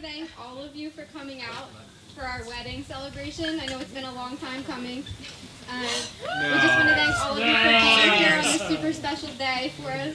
to thank all of you for coming out for our wedding celebration. I know it's been a long time coming. We just want to thank all of you for being here on this super special day for us.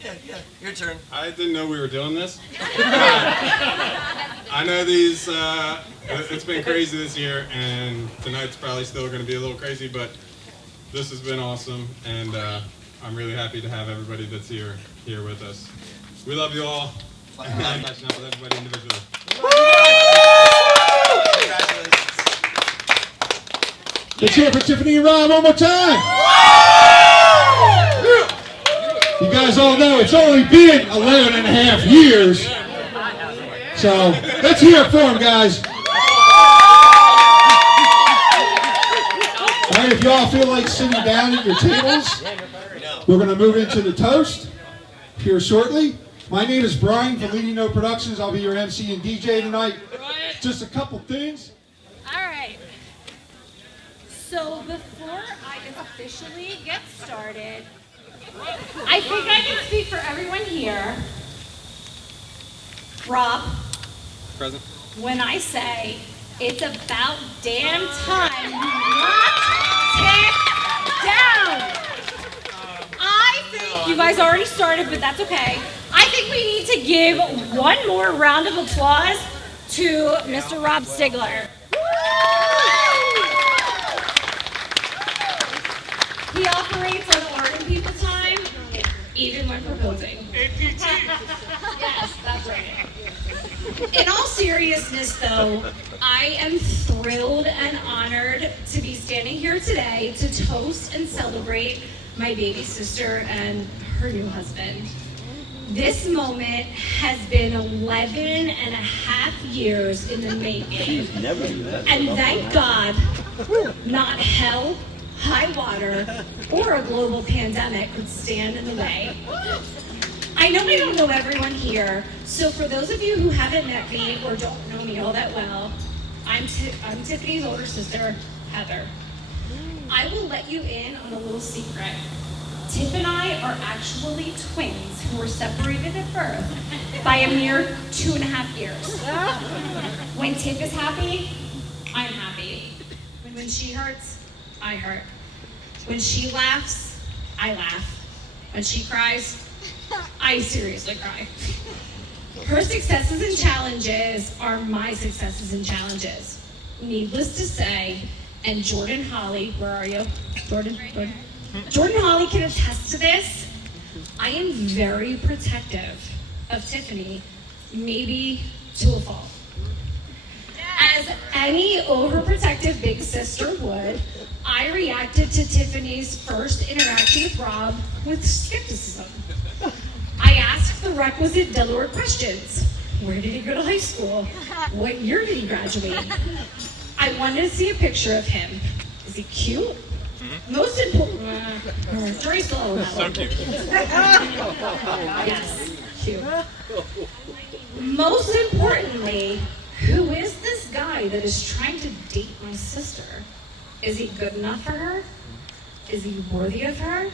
Yeah, your turn. I didn't know we were doing this. I know these, it's been crazy this year, and tonight's probably still going to be a little crazy, but this has been awesome, and I'm really happy to have everybody that's here with us. We love you all. And I'm catching up with everybody individually. Congratulations. Let's hear it for Tiffany and Rob one more time. You guys all know it's only been 11 and a half years. So let's hear it for them, guys. All right, if y'all feel like sitting down at your tables, we're going to move into the toast here shortly. My name is Brian from Leading Note Productions. I'll be your MC and DJ tonight. Just a couple things. All right. So before I officially get started, I think I can speak for everyone here. Rob, Present. when I say it's about damn time you knock Tiff down. I think you guys already started, but that's okay. I think we need to give one more round of applause to Mr. Rob Stigler. He operates on art and people time, even when proposing. APT. Yes, that's right. In all seriousness, though, I am thrilled and honored to be standing here today to toast and celebrate my baby sister and her new husband. This moment has been 11 and a half years in the making. And thank God, not hell, high water, or a global pandemic could stand in the way. I know I don't know everyone here, so for those of you who haven't met me or don't know me all that well, I'm Tiffany's older sister, Heather. I will let you in on a little secret. Tiff and I are actually twins who were separated at birth by a mere 2.5 years. When Tiff is happy, I'm happy. When she hurts, I hurt. When she laughs, I laugh. When she cries, I seriously cry. Her successes and challenges are my successes and challenges. Needless to say, and Jordan Holly, where are you? Jordan Holly can attest to this. I am very protective of Tiffany, maybe to a fault. As any overprotective big sister would, I reacted to Tiffany's first interaction with Rob with skepticism. I asked the requisite Delaware questions. Where did he go to high school? What year did he graduate? I wanted to see a picture of him. Is he cute? Most important, jury's still on that one. Yes, cute. Most importantly, who is this guy that is trying to date my sister? Is he good enough for her? Is he worthy of her?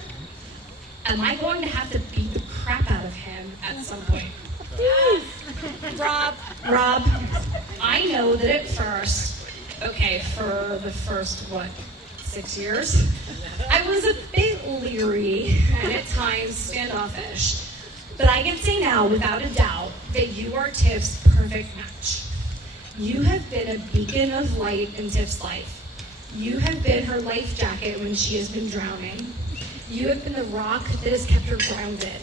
Am I going to have to beat the crap out of him at some point? Rob, I know that at first, for the first, 6 years, I was a bit leery and at times standoffish. But I can say now, without a doubt, that you are Tiff's perfect match. You have been a beacon of light in Tiff's life. You have been her life jacket when she has been drowning. You have been the rock that has kept her grounded.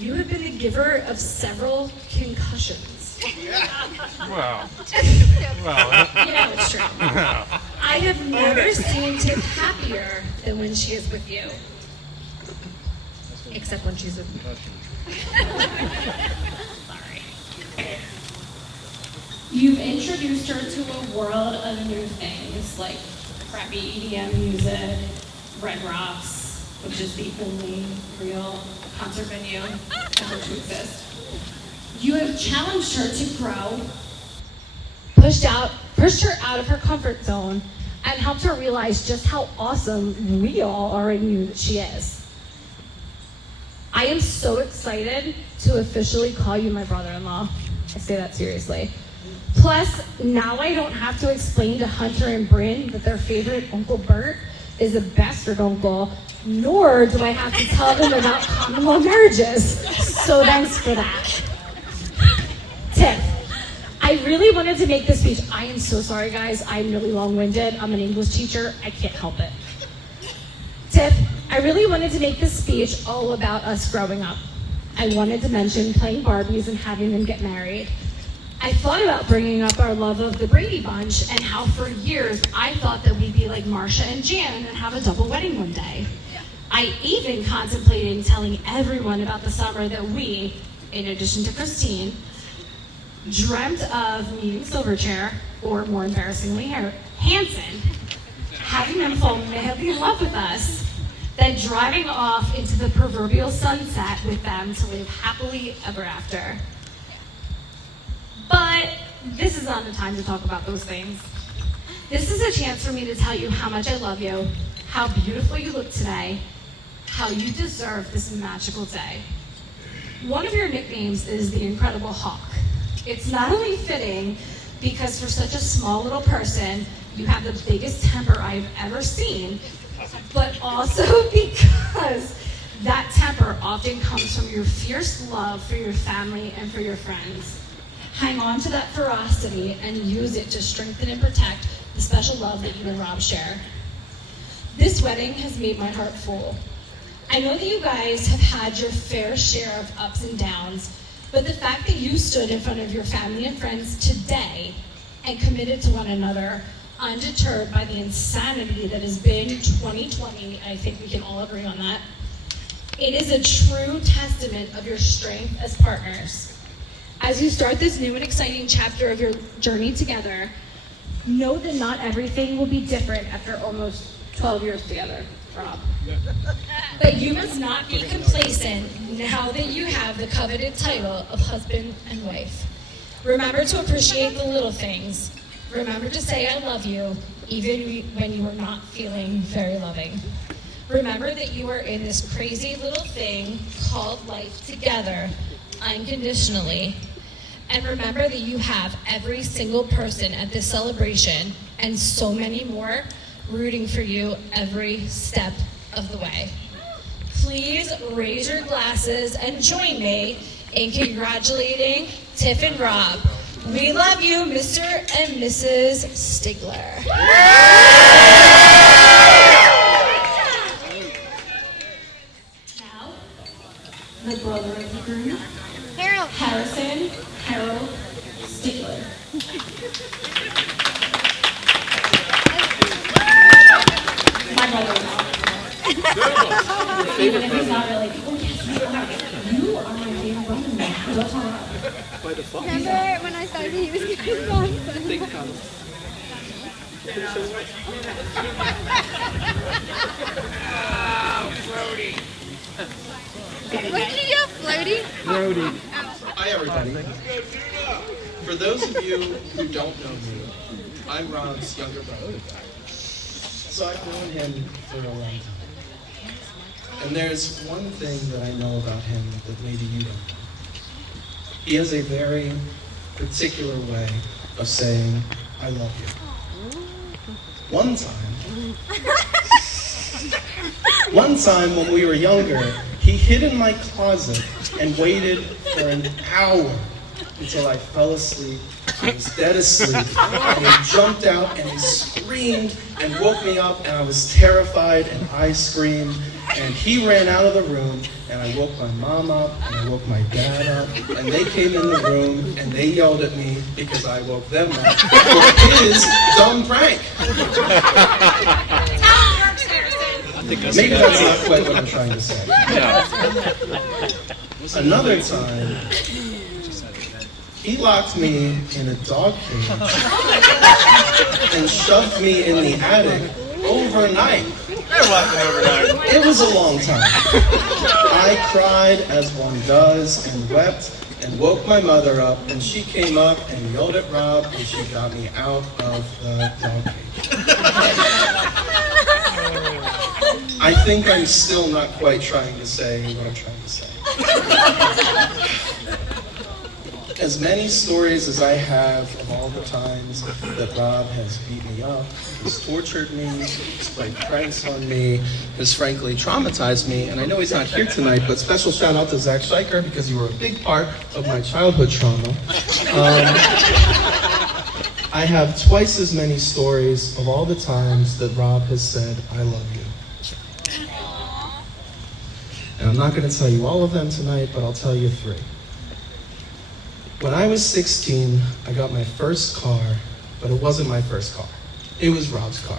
You have been the giver of several concussions. Wow. You know it's true. I have never seen Tiff happier than when she is with you. Except when she's with me. Sorry. You've introduced her to a world of new things like crappy EDM music, Red Rocks, which is the only real concert venue ever to exist. You have challenged her to grow, pushed her out of her comfort zone, and helped her realize just how awesome we all already knew that she is. I am so excited to officially call you my brother-in-law. I say that seriously. Plus, now I don't have to explain to Hunter and Bryn that their favorite Uncle Bert is a bastard uncle, nor do I have to tell them about common law marriages. So thanks for that. Tiff, I really wanted to make this speech. I am so sorry, guys. I'm really long-winded. I'm an English teacher. I can't help it. Tiff, I really wanted to make this speech all about us growing up. I wanted to mention playing Barbies and having them get married. I thought about bringing up our love of the Brady Bunch and how for years I thought that we'd be like Marsha and Jan and have a double wedding one day. I even contemplated telling everyone about the summer that we, in addition to Christine, dreamt of meeting Silverchair, or more embarrassingly, Hanson, having them fall madly in love with us, then driving off into the proverbial sunset with them to live happily ever after. But this is not the time to talk about those things. This is a chance for me to tell you how much I love you, how beautiful you look today, how you deserve this magical day. One of your nicknames is the Incredible Hawk. It's not only fitting because for such a small little person, you have the biggest temper I've ever seen, but also because that temper often comes from your fierce love for your family and for your friends. Hang on to that ferocity and use it to strengthen and protect the special love that you and Rob share. This wedding has made my heart full. I know that you guys have had your fair share of ups and downs, but the fact that you stood in front of your family and friends today and committed to one another, undeterred by the insanity that has been 2020, I think we can all agree on that, it is a true testament of your strength as partners. As you start this new and exciting chapter of your journey together, know that not everything will be different after almost 12 years together, Rob. But you must not be complacent now that you have the coveted title of husband and wife. Remember to appreciate the little things. Remember to say I love you, even when you are not feeling very loving. Remember that you are in this crazy little thing called life together, unconditionally. And remember that you have every single person at this celebration, and so many more, rooting for you every step of the way. Please raise your glasses and join me in congratulating Tiff and Rob. We love you, Mr. and Mrs. Stigler. Now, the brother of the groom, Harrison Harold Stigler. My brother-in-law. Even if he's not really, oh yes, you are my favorite brother-in-law. Don't talk about it. Remember when I started he was going to go? What did you get, floaty? Hi, everybody. For those of you who don't know me, I'm Rob's younger brother. So I've known him for a long time. And there's one thing that I know about him that maybe you don't know. He has a very particular way of saying, I love you. One time when we were younger, he hid in my closet and waited for an hour until I fell asleep. I was dead asleep, and he jumped out and he screamed and woke me up, and I was terrified and I screamed, and he ran out of the room, and I woke my mom up and I woke my dad up, and they came in the room and they yelled at me because I woke them up for his dumb prank. Maybe that's not quite what I'm trying to say. Another time, he locked me in a dog cage and shoved me in the attic overnight. It was a long time. I cried as one does and wept and woke my mother up, and she came up and yelled at Rob, and she got me out of the dog cage. I think I'm still not quite trying to say what I'm trying to say. As many stories as I have of all the times that Rob has beat me up, has tortured me, has played pranks on me, has frankly traumatized me, and I know he's not here tonight, but special shout out to Zach Scheiker because you were a big part of my childhood trauma. I have twice as many stories of all the times that Rob has said, I love you. And I'm not going to tell you all of them tonight, but I'll tell you 3. When I was 16, I got my first car, but it wasn't my first car. It was Rob's car.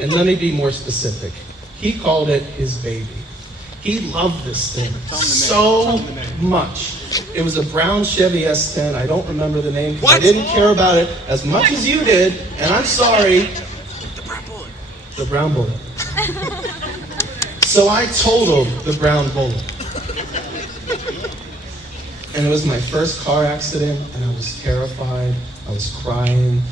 And let me be more specific. He called it his baby. He loved this thing so much. It was a brown Chevy S10. I don't remember the name because I didn't care about it as much as you did, and I'm sorry. The brown bullet. So I totaled the brown bullet. And it was my first car accident, and I was terrified. I was crying,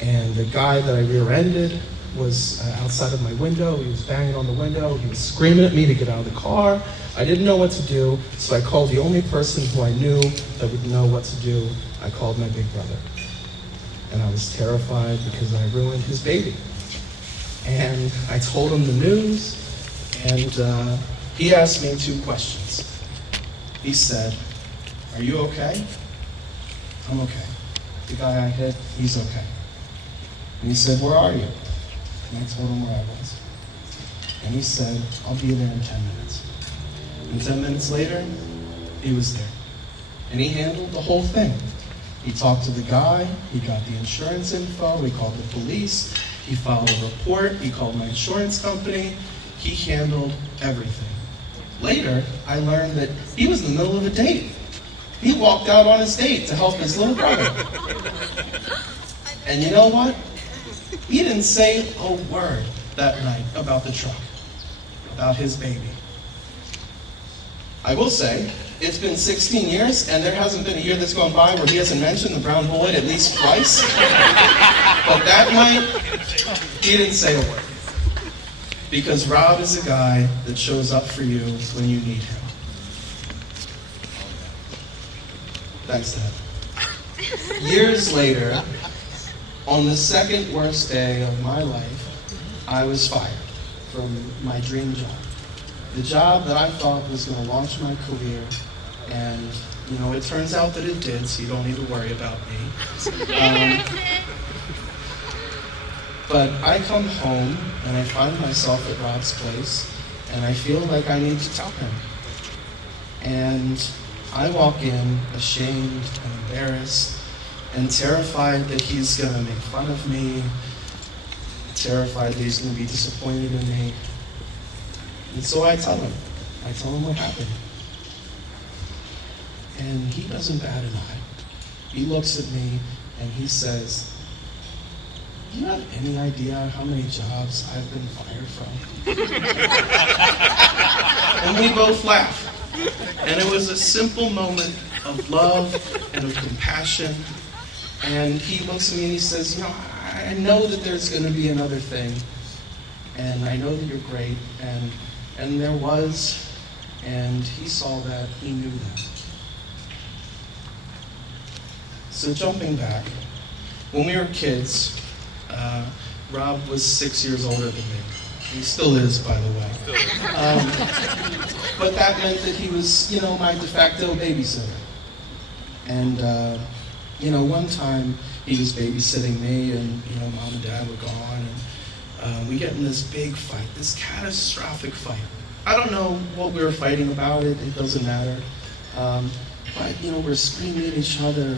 and the guy that I rear-ended was outside of my window. He was banging on the window. He was screaming at me to get out of the car. I didn't know what to do, so I called the only person who I knew that would know what to do. I called my big brother. And I was terrified because I ruined his baby. And I told him the news, and he asked me 2 questions. He said, "Are you okay?" "I'm okay." "The guy I hit, he's okay." And he said, "Where are you?" And I told him where I was. And he said, "I'll be there in 10 minutes." And 10 minutes later, he was there. And he handled the whole thing. He talked to the guy, he got the insurance info, he called the police, he filed a report, he called my insurance company, he handled everything. Later, I learned that he was in the middle of a date. He walked out on his date to help his little brother. And you know what? He didn't say a word that night about the truck, about his baby. I will say, it's been 16 years, and there hasn't been a year that's gone by where he hasn't mentioned the brown bullet at least twice. But that night, he didn't say a word. Because Rob is a guy that shows up for you when you need him. Thanks, Dad. Years later, on the second worst day of my life, I was fired from my dream job. The job that I thought was going to launch my career, and you know, it turns out that it did, so you don't need to worry about me. But I come home and I find myself at Rob's place, and I feel like I need to tell him. And I walk in ashamed and embarrassed and terrified that he's going to make fun of me, terrified that he's going to be disappointed in me. And so I tell him. I tell him what happened. And he doesn't bat an eye. He looks at me and he says, "Do you have any idea how many jobs I've been fired from?" And we both laugh. And it was a simple moment of love and of compassion. And he looks at me and he says, "You know, I know that there's going to be another thing. And I know that you're great." And there was, and he saw that, he knew that. So jumping back, when we were kids, Rob was 6 years older than me. He still is, by the way. But that meant that he was, you know, my de facto babysitter. And, you know, one time he was babysitting me, and, you know, Mom and Dad were gone, and we get in this big fight, this catastrophic fight. I don't know what we were fighting about, it doesn't matter. But, you know, we're screaming at each other,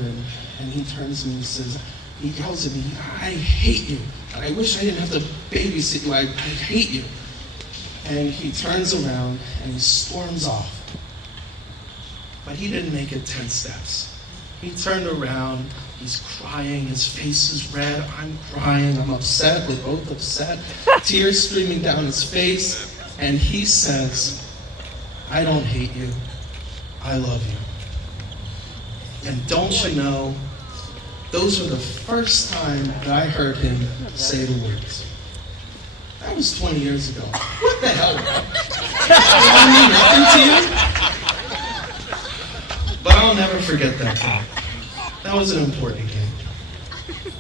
and he turns to me and says, he yells at me, "I hate you. And I wish I didn't have to babysit you. I hate you." And he turns around and he storms off. But he didn't make it 10 steps. He turned around, he's crying, his face is red, I'm crying, I'm upset, we're both upset, tears streaming down his face, and he says, "I don't hate you, I love you." And don't you know, those were the first time that I heard him say the words. That was 20 years ago. What the hell, Rob? I mean nothing to you? But I'll never forget that game. That was an important game.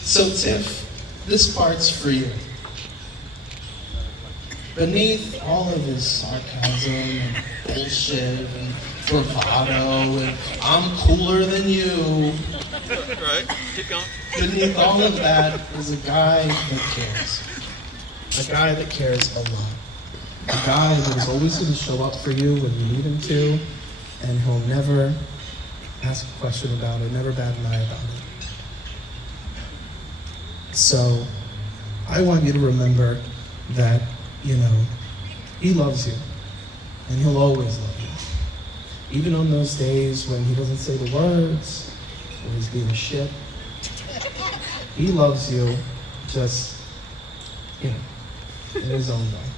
So Tiff, this part's for you. Beneath all of his sarcasm and bullshit and bravado and I'm cooler than you, Right, keep going. beneath all of that is a guy that cares. A guy that cares a lot. A guy that is always going to show up for you when you need him to, and he'll never ask a question about it, never bat an eye about it. So, I want you to remember that, you know, he loves you, and he'll always love you. Even on those days when he doesn't say the words, or he's being a shit, he loves you just, you know, in his own way.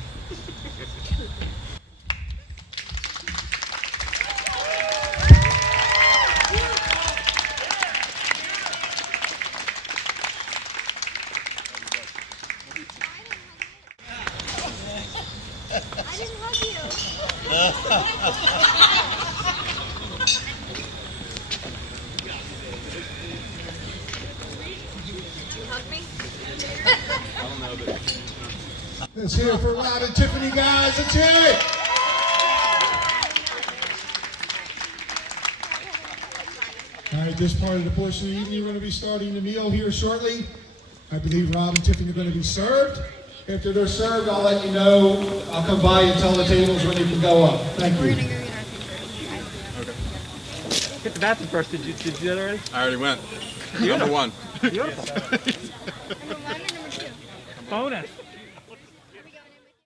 I didn't hug you. Let's hear it for Rob and Tiffany, guys. Let's hear it. All right, this part of the portion of the evening, we're going to be starting the meal here shortly. I believe Rob and Tiffany are going to be served. After they're served, I'll let you know. I'll come by and tell the tables when you can go up. Thank you. Hit the bathroom first. Did you do that already? I already went. Number one. Beautiful. Number 1 or number 2? Bonus.